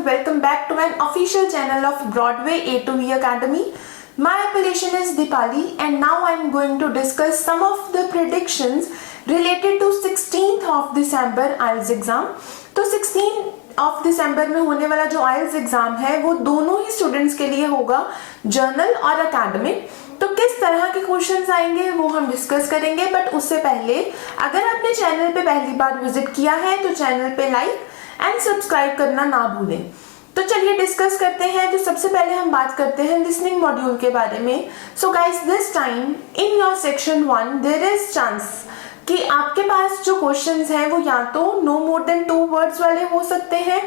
everyone, welcome back to an official channel of Broadway A to V Academy. My appellation is Deepali and now I am going to discuss some of the predictions related to 16th of December IELTS exam. तो 16 of December में होने वाला जो IELTS exam है वो दोनों ही students के लिए होगा, जर्नल और एकेडमिक। तो किस तरह के क्वेश्चंस आएंगे वो हम डिस्कस करेंगे, बट उससे पहले अगर आपने चैनल पे पहली बार विजिट किया है तो चैनल पे लाइक एंड सब्सक्राइब करना ना भूलें। तो चलिए डिस्कस करते हैं। तो सबसे पहले हम बात करते हैं लिसनिंग मॉड्यूल के बारे में। So guys, this time in your section 1 there is chance कि आपके पास जो क्वेश्चंस हैं वो या तो नो मोर देन 2 वर्ड्स वाले हो सकते हैं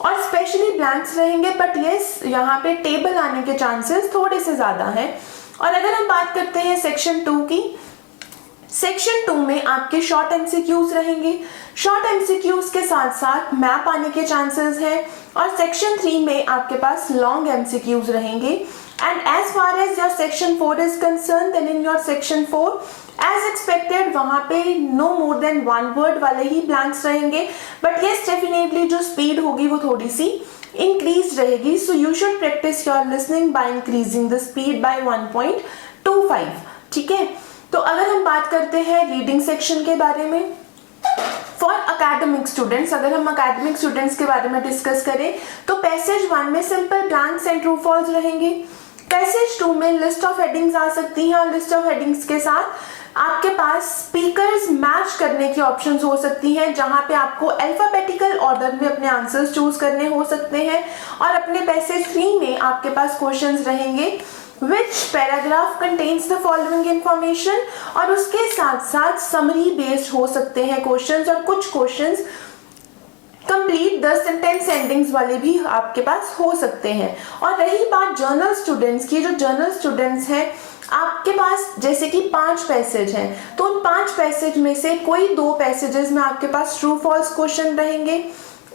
और स्पेशली ब्लैंक्स रहेंगे, बट यस यहाँ पे टेबल आने के चांसेस थोड़े से ज्यादा हैं। और अगर हम बात करते हैं सेक्शन 2 की, सेक्शन 2 में आपके शॉर्ट एमसीक्यूज रहेंगे, शॉर्ट एमसीक्यूज के साथ साथ मैप आने के चांसेस हैं। और सेक्शन 3 में आपके पास लॉन्ग एमसीक्यूज रहेंगे। And as far as your section 4 is concern, then in your section 4 as expected वहां पे नो मोर देन 1 वर्ड वाले ही ब्लैंक्स रहेंगे, बट यस डेफिनेटली जो स्पीड होगी वो थोड़ी सी इंक्रीज रहेगी। So you should practise your listening by increasing the speed by 1.25। ठीक है, तो अगर हम बात करते हैं रीडिंग सेक्शन के बारे में फॉर अकेडमिक स्टूडेंट्स, अगर हम अकेडमिक स्टूडेंट्स के बारे में डिस्कस करें तो पैसेज 1 में simple blanks and true false रहेंगे। पैसेज 2 में लिस्ट ऑफ हेडिंग्स आ सकती हैं और लिस्ट ऑफ हेडिंग्स के साथ आपके पास स्पीकर्स मैच करने की ऑप्शंस हो सकती हैं, जहां पे आपको अल्फाबेटिकल ऑर्डर में अपने आंसर्स चूज करने हो सकते हैं। और अपने पैसेज 3 में आपके पास क्वेश्चंस रहेंगे Which paragraph contains the following information, और उसके साथ साथ समरी बेस्ड हो सकते हैं क्वेश्चंस, और कुछ questions complete the sentence endings वाले भी आपके पास हो सकते हैं। और रही बात जर्नल स्टूडेंट्स की, जो जर्नल स्टूडेंट्स हैं आपके पास जैसे कि 5 पैसेज हैं, तो उन 5 पैसेज में से कोई 2 पैसेजेस में आपके पास ट्रू फॉल्स क्वेश्चन रहेंगे,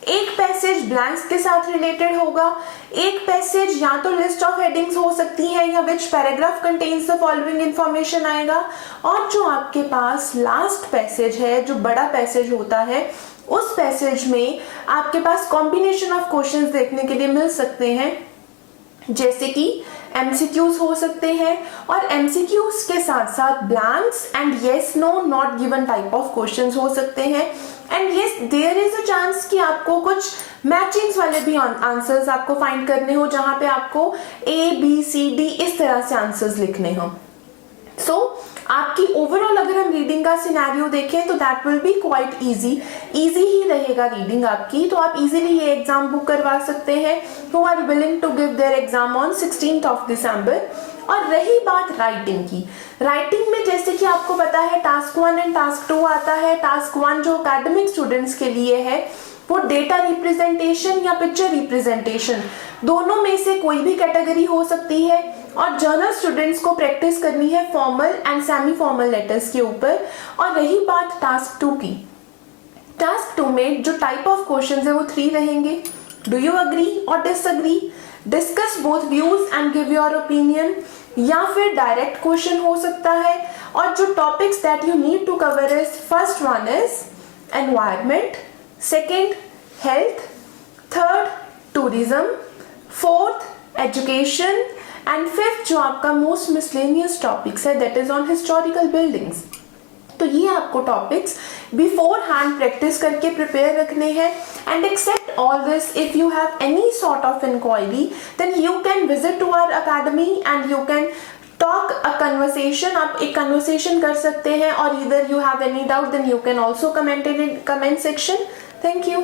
एक पैसेज ब्लैंक्स के साथ रिलेटेड होगा, एक पैसेज या तो लिस्ट ऑफ हेडिंग्स हो सकती है या which paragraph contains the following information आएगा। और जो आपके पास लास्ट पैसेज है, जो बड़ा पैसेज होता है, उस पैसेज में आपके पास कॉम्बिनेशन ऑफ क्वेश्चंस देखने के लिए मिल सकते हैं, जैसे कि एमसीक्यूज हो सकते हैं और एमसीक्यूज के साथ साथ blanks and yes no not given type of questions हो सकते हैं। And yes there is a chance कि आपको कुछ मैचिंग्स वाले भी आंसर्स आपको फाइंड करने हो, जहां पे आपको A, B, C, D इस तरह से आंसर्स लिखने हो। सो आपकी ओवरऑल अगर हम रीडिंग का सिनेरियो देखें तो that will be quite easy ही रहेगा रीडिंग आपकी। तो आप इजीली ये एग्जाम बुक करवा सकते हैं who are willing to give their exam on 16th of December. और रही बात राइटिंग की, राइटिंग में जैसे कि आपको पता है टास्क 1 एंड टास्क 2 आता है। टास्क 1 जो एकेडमिक स्टूडेंट्स के लिए है वो डेटा रिप्रेजेंटेशन या पिक्चर रिप्रेजेंटेशन, दोनों में से कोई भी कैटेगरी हो सकती है। और जर्नल स्टूडेंट्स को प्रैक्टिस करनी है formal and semi formal letters के ऊपर। और रही बात टास्क 2 की, टास्क 2 में जो टाइप ऑफ क्वेश्चंस है वो 3 रहेंगे। डू यू अग्री और disagree, discuss both views and give your opinion, या फिर डायरेक्ट क्वेश्चन हो सकता है। और जो topics that you need to cover is, first one is environment, second health, third tourism, fourth education and fifth जो आपका मोस्ट मिसलेनियस टॉपिक्स है that is on historical buildings. तो ये आपको टॉपिक्स बिफोर हैंड प्रैक्टिस करके prepare रखने हैं। And except all this, if you have any sort of inquiry then you can visit to our academy and you can talk a conversation. आप एक conversation कर सकते हैं, और इधर you have any doubt then you can also comment in comment section. Thank you.